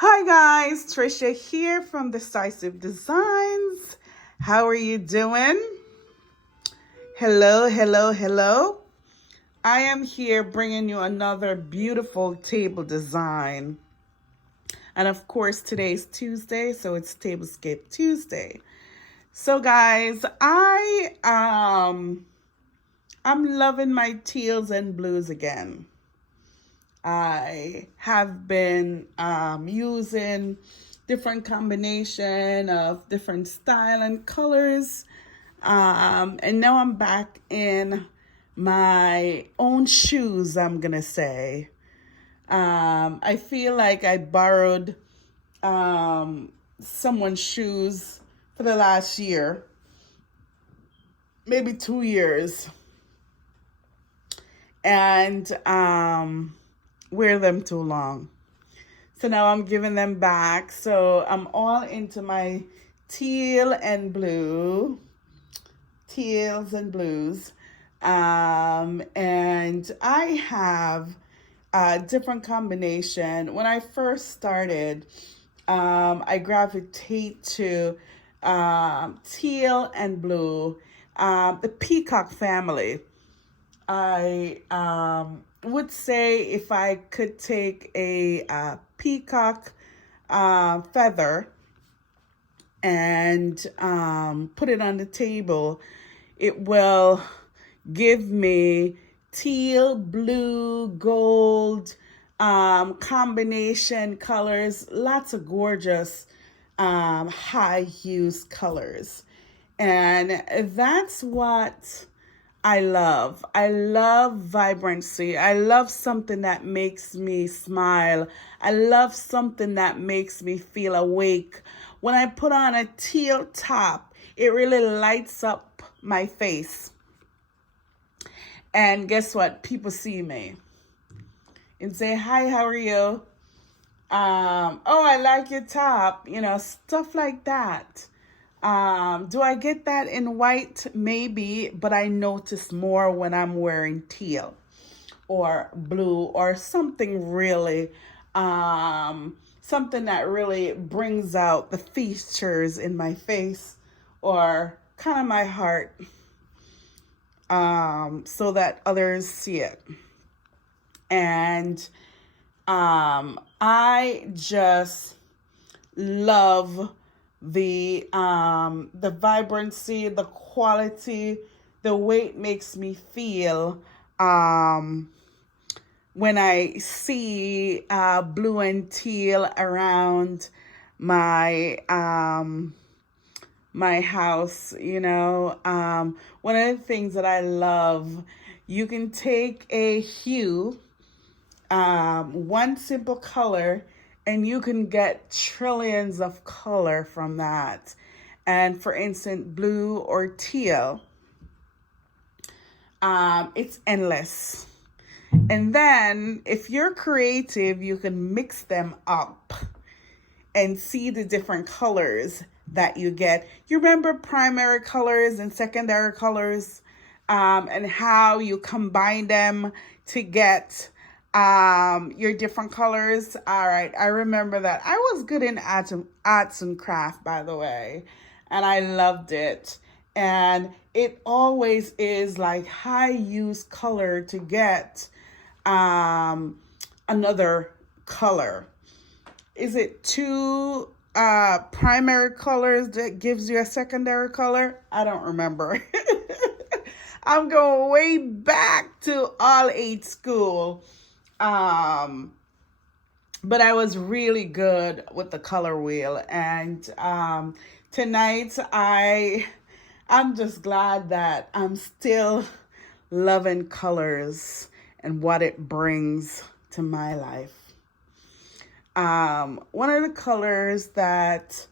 Hi guys, Trisha here from Decisive Designs. How are you doing? Hello. I am here bringing you another beautiful table design. And of course, today's Tuesday, so it's Tablescape Tuesday. So guys, I'm loving my teals and blues again. I have been using different combination of different style and colors. And now I'm back in my own shoes, I'm going to say. I feel like I borrowed someone's shoes for the last year, maybe 2 years. And wear them too long. So now I'm giving them back. So I'm all into my teals and blues. And I have a different combination. When I first started, I gravitate to teal and blue, the peacock family. I would say if I could take a peacock feather and put it on the table, it will give me teal, blue, gold, combination colors, lots of gorgeous high hues colors. And that's what I love vibrancy. I love something that makes me smile. I love something that makes me feel awake. When I put on a teal top, it really lights up my face. And guess what? People see me and say, "Hi, how are you? Oh, I like your top," stuff like that. Do I get that in white? Maybe, but I notice more when I'm wearing teal or blue or something really, something that really brings out the features in my face or kind of my heart, so that others see it. And I just love the vibrancy, the quality, the way it makes me feel when I see blue and teal around my my house. One of the things that I love, you can take a hue, one simple color, and you can get trillions of color from that. And for instance, blue or teal, it's endless. And then if you're creative, you can mix them up and see the different colors that you get. You remember primary colors and secondary colors, and how you combine them to get your different colors. All right, I remember that. I was good in arts and craft, by the way, and I loved it. And it always is like high use color to get another color. Is it two primary colors that gives you a secondary color? I don't remember. I'm going way back to all 8 school. But I was really good with the color wheel. And tonight I'm just glad that I'm still loving colors and what it brings to my life. One of the colors that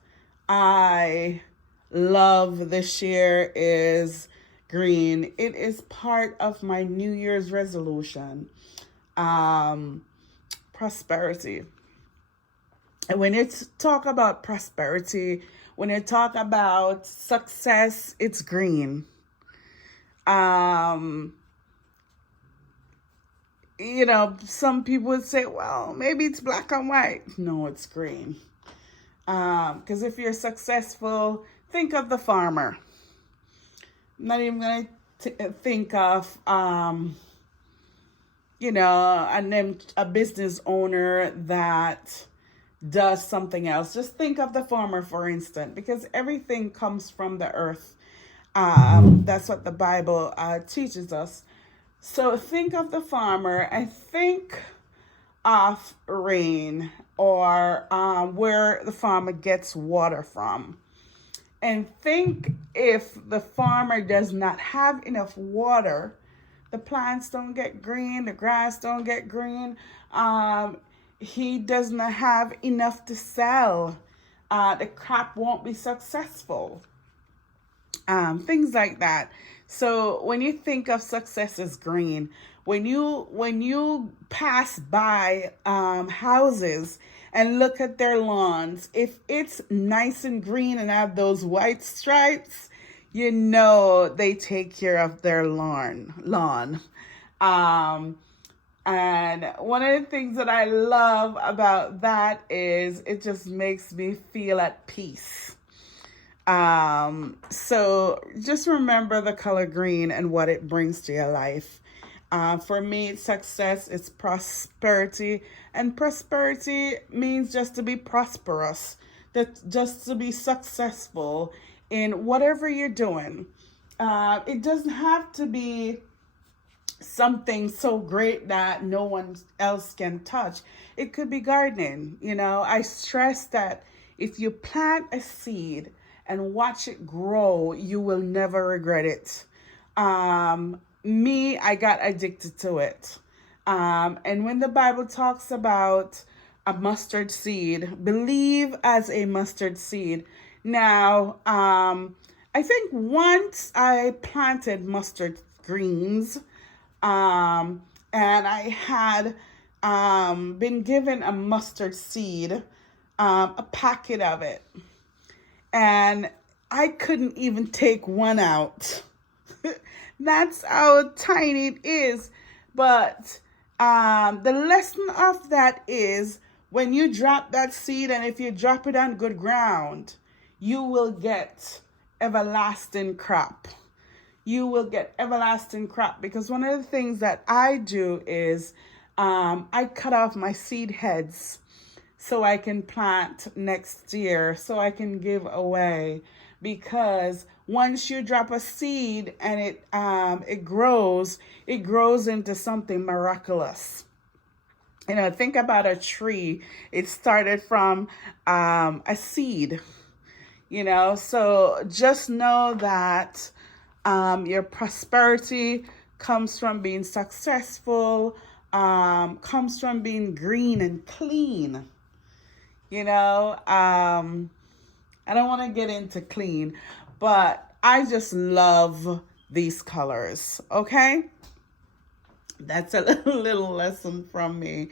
I love this year is green. It is part of my New Year's resolution. Prosperity. And when you talk about prosperity, when you talk about success, it's green. some people would say, well, maybe it's black and white. No, it's green. Because if you're successful, think of the farmer. I'm not even going to think of, a business owner that does something else. Just think of the farmer, for instance, because everything comes from the earth. That's what the Bible teaches us. So think of the farmer and think of rain, or where the farmer gets water from. And think, if the farmer does not have enough water, the plants don't get green, the grass don't get green. He does not have enough to sell. The crop won't be successful. Things like that. So when you think of success as green, when you pass by houses and look at their lawns, if it's nice and green and have those white stripes, they take care of their lawn. And one of the things that I love about that is it just makes me feel at peace. So just remember the color green and what it brings to your life. For me, it's success, it's prosperity, and prosperity means just to be prosperous, just to be successful in whatever you're doing. It doesn't have to be something so great that no one else can touch. It could be gardening. I stress that if you plant a seed and watch it grow, you will never regret it. I got addicted to it. And when the Bible talks about a mustard seed, believe as a mustard seed. Now, I think once I planted mustard greens, and I had been given a mustard seed, a packet of it. And I couldn't even take one out. That's how tiny it is. But the lesson of that is, when you drop that seed, and if you drop it on good ground, you will get everlasting crop. You will get everlasting crop. Because one of the things that I do is I cut off my seed heads so I can plant next year, so I can give away. Because once you drop a seed and it grows into something miraculous. Think about a tree. It started from a seed. So just know that your prosperity comes from being successful, comes from being green and clean. I don't want to get into clean, but I just love these colors. Okay. That's a little lesson from me.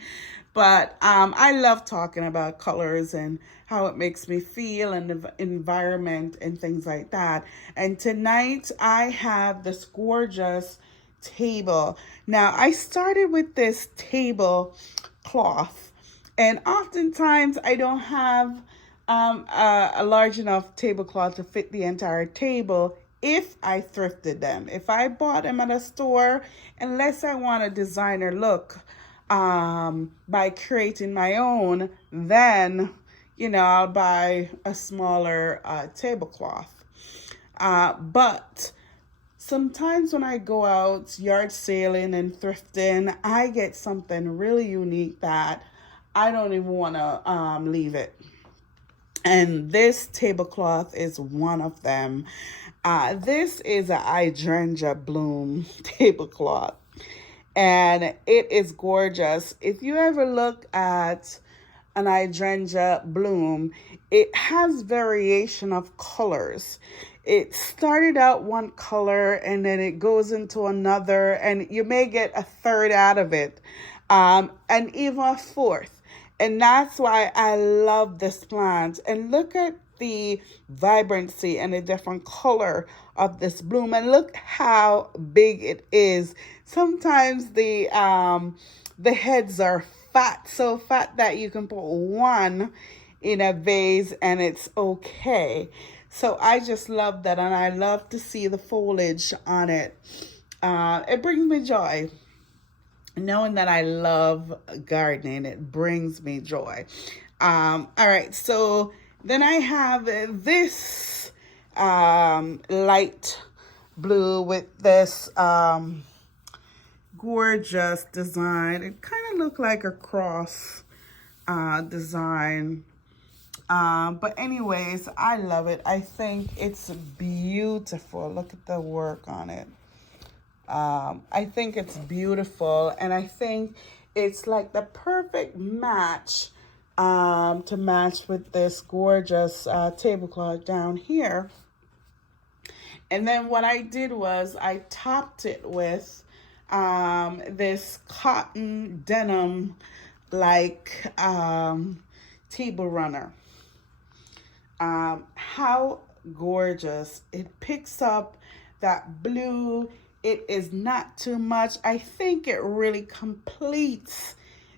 But I love talking about colors and how it makes me feel, and the environment and things like that. And tonight I have this gorgeous table. Now, I started with this tablecloth, and oftentimes I don't have a large enough tablecloth to fit the entire table if I thrifted them. If I bought them at a store, unless I want a designer look by creating my own, then I'll buy a smaller tablecloth. But sometimes when I go out yard sailing and thrifting, I get something really unique that I don't even want to leave it. And this tablecloth is one of them. This is a hydrangea bloom tablecloth, and it is gorgeous. If you ever look at an hydrangea bloom, it has variation of colors. It started out one color and then it goes into another, and you may get a third out of it, and even a fourth. And that's why I love this plant. And look at the vibrancy and the different color of this bloom. And look how big it is. Sometimes the heads are fat, so fat that you can put one in a vase and it's okay. So I just love that, and I love to see the foliage on it. It brings me joy. Knowing that I love gardening, it brings me joy. All right, so then I have this light blue with this gorgeous design. It kind of looked like a cross design. But anyways, I love it. I think it's beautiful. Look at the work on it. I think it's beautiful, and I think it's like the perfect match to match with this gorgeous tablecloth down here. And then what I did was I topped it with this cotton denim like table runner. How gorgeous. It picks up that blue. It is not too much. I think it really completes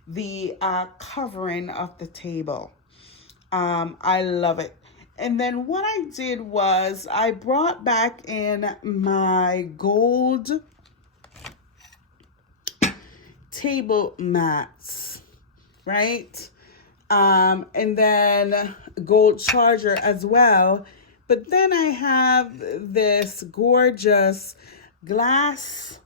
the covering of the table. I love it. And then what I did was I brought back in my gold table mats, right? And then gold charger as well. But then I have this gorgeous glass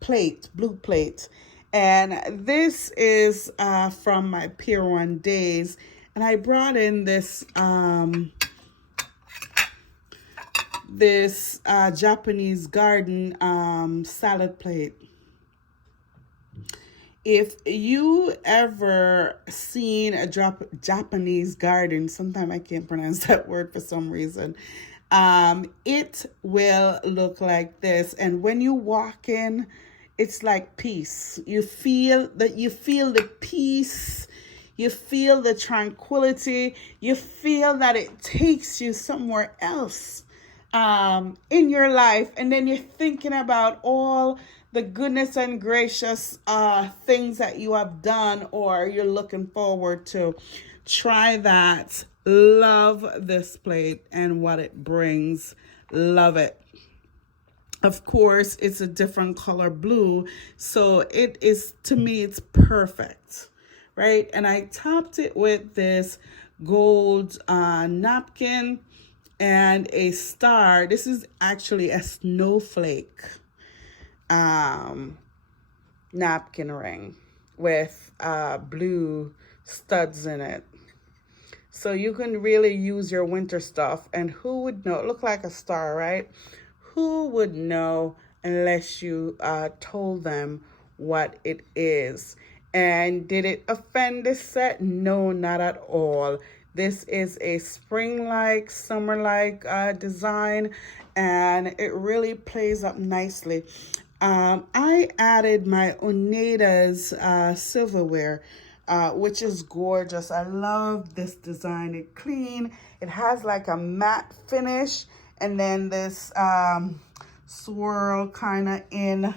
plate, blue plate. And this is from my Pier 1 days. And I brought in this Japanese garden salad plate. If you ever seen a Japanese garden, sometimes I can't pronounce that word for some reason, it will look like this. And when you walk in, it's like peace. You feel the peace. You feel the tranquility. You feel that it takes you somewhere else in your life. And then you're thinking about all the goodness and gracious things that you have done or you're looking forward to. Try that. Love this plate and what it brings. Love it. Of course, it's a different color blue. So it is, to me, it's perfect, right? And I topped it with this gold napkin and a star. This is actually a snowflake napkin ring with blue studs in it. So you can really use your winter stuff. And who would know? It looked like a star, right? Who would know unless you told them what it is? And did it offend this set? No, not at all. This is a spring-like, summer-like design, and it really plays up nicely. I added my Oneida's silverware, which is gorgeous. I love this design. It's clean. It has like a matte finish, and then this swirl kind of in.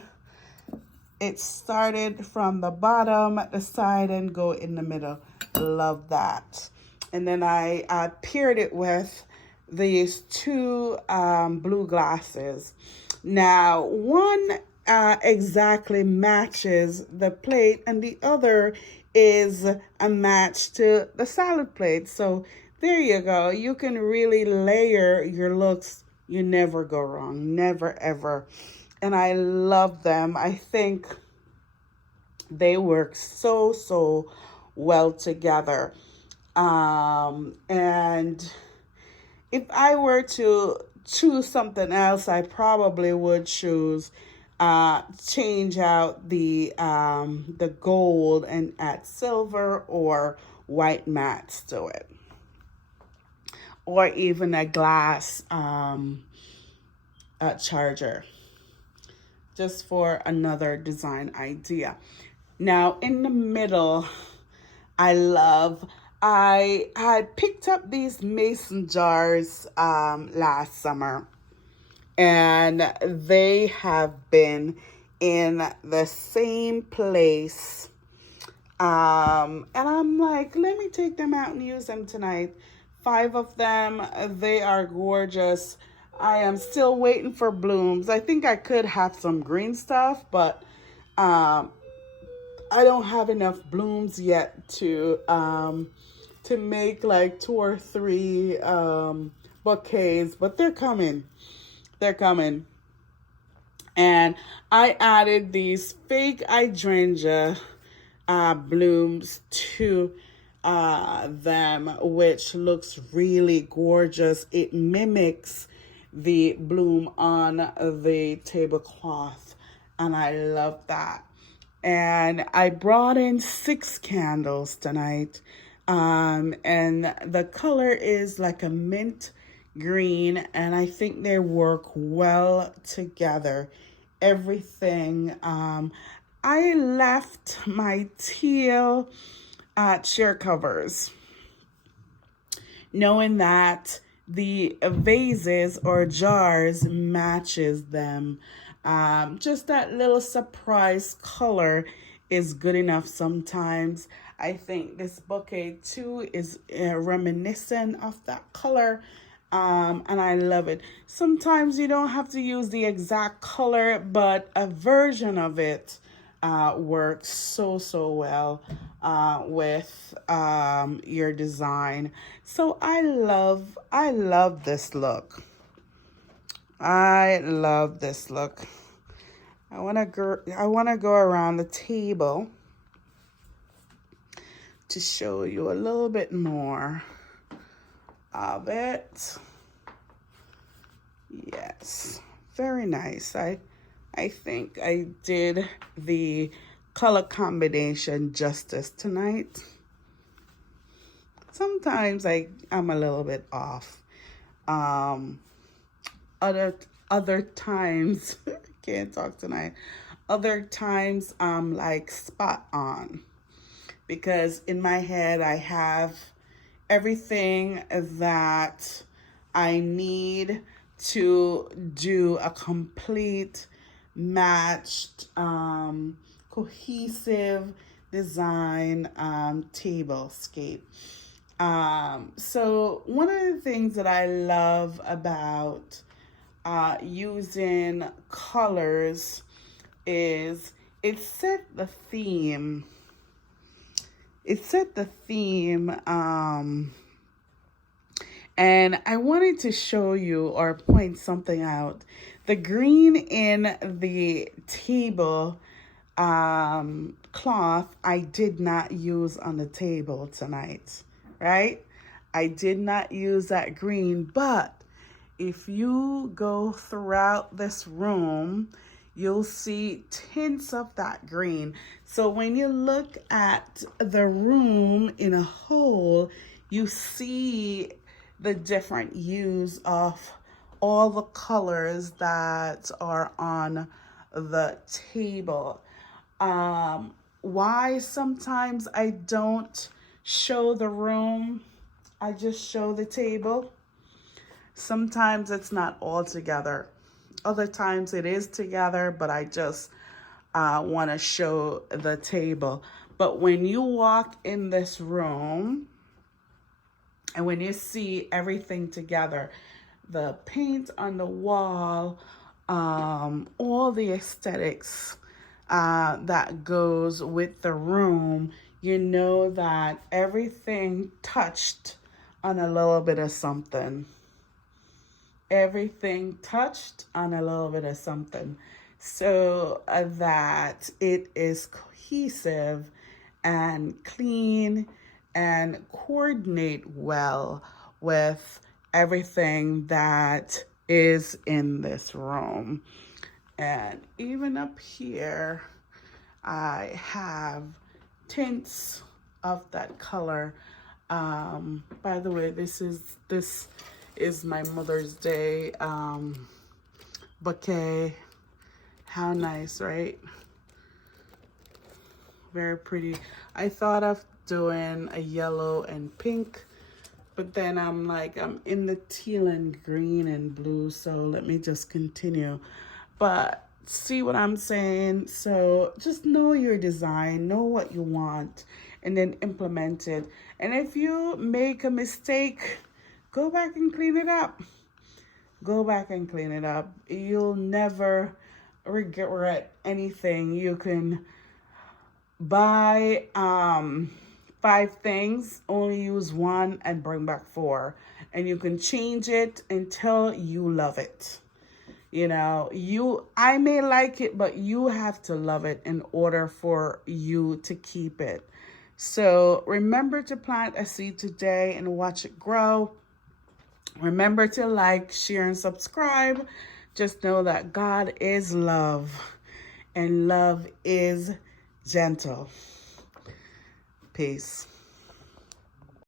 It started from the bottom at the side and go in the middle. Love that. And then I paired it with these two blue glasses. Now, one exactly matches the plate, and the other is a match to the salad plate. So there you go. You can really layer your looks. You never go wrong. Never, ever. And I love them. I think they work so well together. And if I were to choose something else, I probably would choose change out the gold and add silver or white mats to it, or even a glass charger, just for another design idea. Now in the middle, I love I had picked up these mason jars last summer, and they have been in the same place. And I'm like, let me take them out and use them tonight. 5 of them, they are gorgeous. I am still waiting for blooms. I think I could have some green stuff, but I don't have enough blooms yet to make like 2 or 3 bouquets, but they're coming. They're coming. And I added these fake hydrangea blooms to them, which looks really gorgeous. It mimics the bloom on the tablecloth, and I love that. And I brought in 6 candles tonight, and the color is like a mint green, and I think they work well together. Everything. I left my teal chair covers, knowing that the vases or jars matches them. Just that little surprise color is good enough sometimes. I think this bouquet too is reminiscent of that color. And I love it. Sometimes you don't have to use the exact color, but a version of it works so well with your design. So I love this look. I love this look. I want to go around the table to show you a little bit more of it. Yes, very nice. I think I did the color combination justice tonight. Sometimes I'm a little bit off. Other times can't talk tonight. Other times I'm like spot on, because in my head I have everything that I need to do a complete matched cohesive design tablescape. So one of the things that I love about using colors is it set the theme. And I wanted to show you or point something out. The green in the table cloth I did not use on the table tonight, right? I did not use that green, but if you go throughout this room, you'll see tints of that green. So when you look at the room in a whole, you see the different hues of all the colors that are on the table. Why sometimes I don't show the room, I just show the table. Sometimes it's not all together. Other times it is together, but I just want to show the table. But when you walk in this room and when you see everything together, the paint on the wall, all the aesthetics that goes with the room, you know that everything touched on a little bit of something. Everything touched on a little bit of something, so that it is cohesive and clean and coordinate well with everything that is in this room. And even up here, I have tints of that color. By the way, this is my Mother's Day bouquet. How nice, right? Very pretty. I thought of doing a yellow and pink, but then I'm like, I'm in the teal and green and blue, so let me just continue. But see what I'm saying? So just know your design, know what you want, and then implement it. And if you make a mistake, go back and clean it up. Go back and clean it up. You'll never regret anything. You can buy 5 things, only use 1 and bring back 4. And you can change it until you love it. You know, I may like it, but you have to love it in order for you to keep it. So remember to plant a seed today and watch it grow. Remember to like, share, and subscribe. Just know that God is love, and love is gentle. Peace.